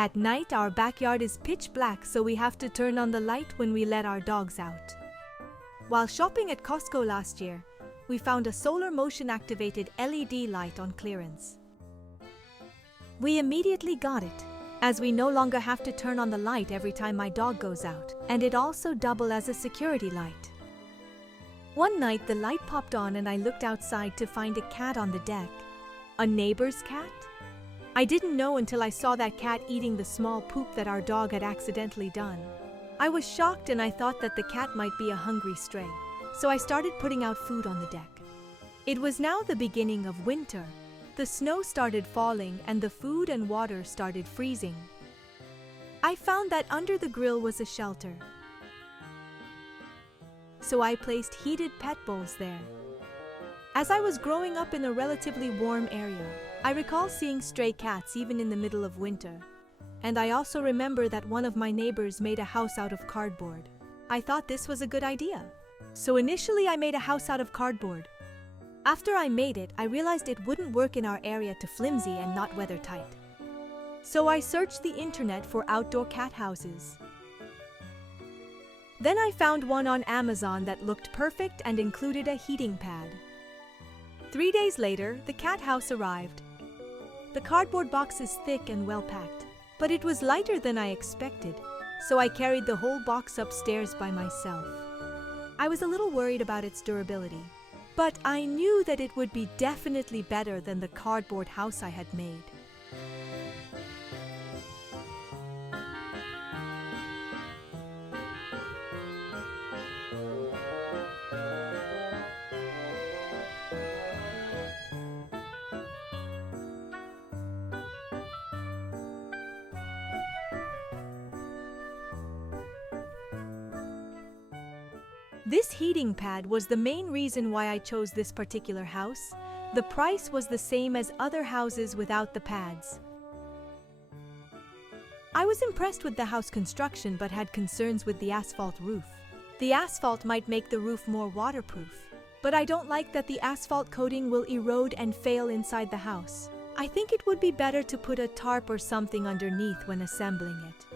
At night, our backyard is pitch black, so we have to turn on the light when we let our dogs out. While shopping at Costco last year, we found a solar motion-activated LED light on clearance. We immediately got it, as we no longer have to turn on the light every time my dog goes out, and it also doubles as a security light. One night, the light popped on and I looked outside to find a cat on the deck. A neighbor's cat? I didn't know until I saw that cat eating the small poop that our dog had accidentally done. I was shocked and I thought that the cat might be a hungry stray, so I started putting out food on the deck. It was now the beginning of winter. The snow started falling and the food and water started freezing. I found that under the grill was a shelter, so I placed heated pet bowls there. As I was growing up in a relatively warm area, I recall seeing stray cats even in the middle of winter. And I also remember that one of my neighbors made a house out of cardboard. I thought this was a good idea. So initially I made a house out of cardboard. After I made it, I realized it wouldn't work in our area too flimsy and not weather tight. So I searched the internet for outdoor cat houses. Then I found one on Amazon that looked perfect and included a heating pad. 3 days later, the cat house arrived. The cardboard box is thick and well packed, but it was lighter than I expected, so I carried the whole box upstairs by myself. I was a little worried about its durability, but I knew that it would be definitely better than the cardboard house I had made. This heating pad was the main reason why I chose this particular house. The price was the same as other houses without the pads. I was impressed with the house construction but had concerns with the asphalt roof. The asphalt might make the roof more waterproof, but I don't like that the asphalt coating will erode and fail inside the house. I think it would be better to put a tarp or something underneath when assembling it.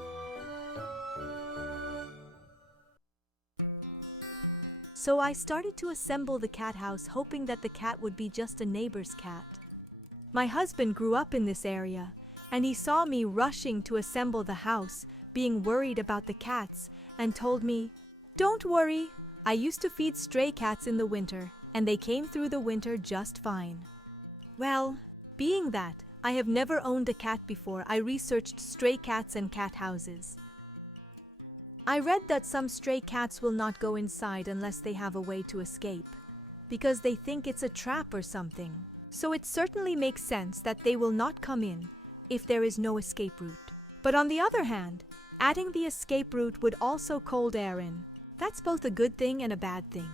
So I started to assemble the cat house, hoping that the cat would be just a neighbor's cat. My husband grew up in this area, and he saw me rushing to assemble the house, being worried about the cats, and told me, "Don't worry, I used to feed stray cats in the winter, and they came through the winter just fine." Well, being that I have never owned a cat before, I researched stray cats and cat houses. I read that some stray cats will not go inside unless they have a way to escape, because they think it's a trap or something. So it certainly makes sense that they will not come in if there is no escape route. But on the other hand, adding the escape route would also cold air in. That's both a good thing and a bad thing.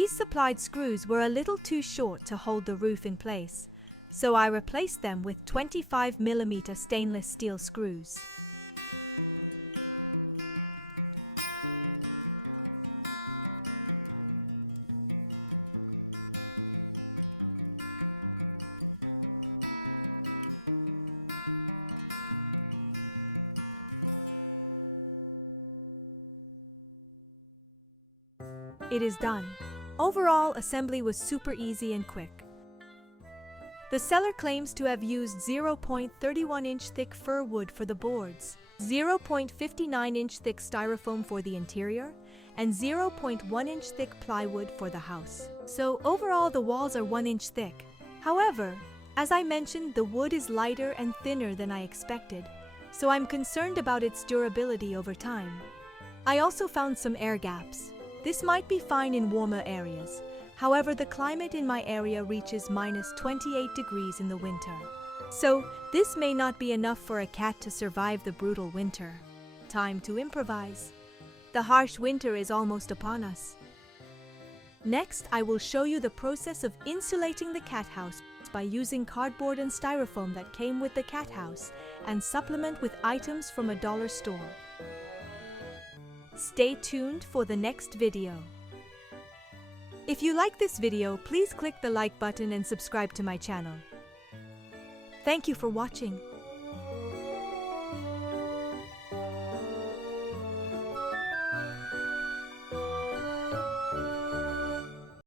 These supplied screws were a little too short to hold the roof in place, so I replaced them with 25mm stainless steel screws. It is done. Overall, assembly was super easy and quick. The seller claims to have used 0.31-inch thick fir wood for the boards, 0.59-inch thick styrofoam for the interior, and 0.1-inch thick plywood for the house. So overall, the walls are 1-inch thick. However, as I mentioned, the wood is lighter and thinner than I expected, so I'm concerned about its durability over time. I also found some air gaps. This might be fine in warmer areas. However, the climate in my area reaches -28 degrees in the winter. So, this may not be enough for a cat to survive the brutal winter. Time to improvise. The harsh winter is almost upon us. Next, I will show you the process of insulating the cat house by using cardboard and styrofoam that came with the cat house and supplement with items from a dollar store. Stay tuned for the next video. If you like this video, please click the like button and subscribe to my channel. Thank you for watching.